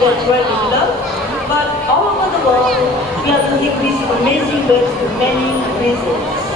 that we're in love, but all over the world, we are losing these amazing birds for many reasons.